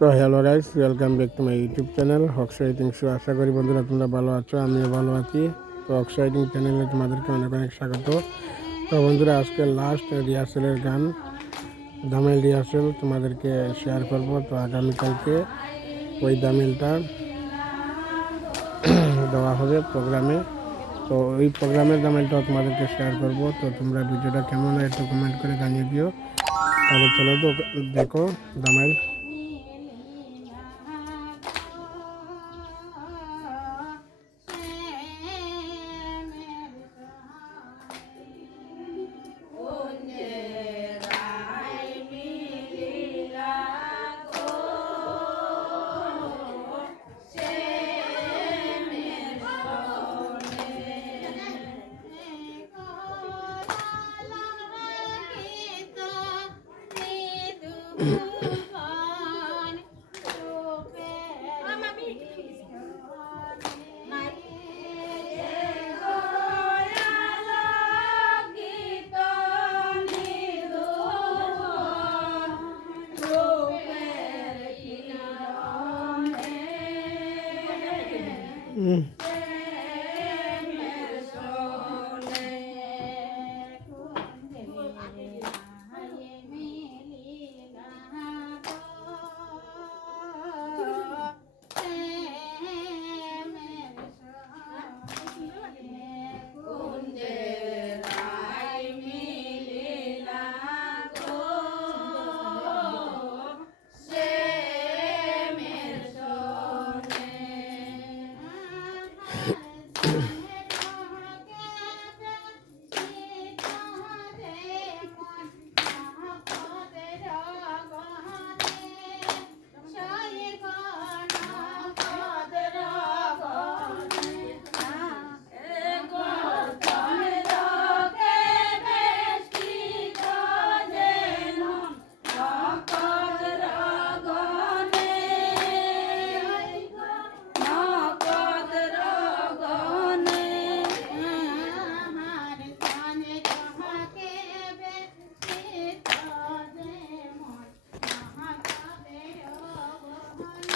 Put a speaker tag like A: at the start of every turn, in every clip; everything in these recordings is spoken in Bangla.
A: তো hello guys welcome back to my YouTube channel হকসাইটিং show আশা করি বন্ধুরা তোমরা ভালো আছো, আমিও ভালো আছি। তো হকসাইটিং চ্যানেলে তোমাদেরকে অনেক অনেক স্বাগত। তো বন্ধুরা, আজকে লাস্ট রিহার্সেলের গান, দামেল রিহার্সেল তোমাদেরকে শেয়ার করব। তো আগামীকালকে ওই দামেলটা দেওয়া হবে প্রোগ্রামে তো ওই প্রোগ্রামের দামেলটাও তোমাদেরকে শেয়ার করব। তো তোমরা ভিডিওটা কেমন হয় একটু কমেন্ট করে জানিয়ে দিও। তাহলে চলো তো দেখো দামেল। mm.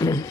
A: mm-hmm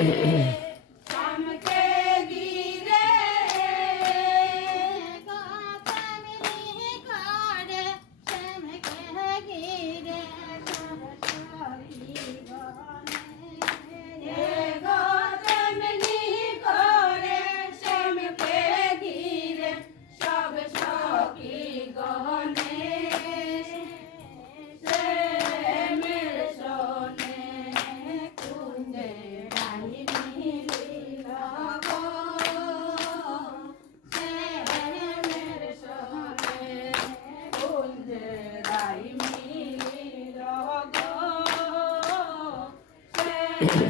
A: mm-hmm Thank.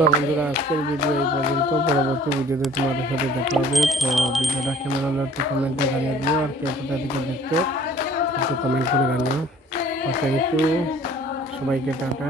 B: তো বন্ধুরা, আজকের ভিডিও এই পর্যন্ত। পরবর্তী ভিডিওতে তোমাদের সাথে দেখা হবে। তো ভিডিওটা কেমন হলো একটু কমেন্টে জানিয়ে দিও। আর কেউ কোথা থেকে দেখতে একটু কমেন্ট করে জানিও। থ্যাংক ইউ সবাইকে টাটা।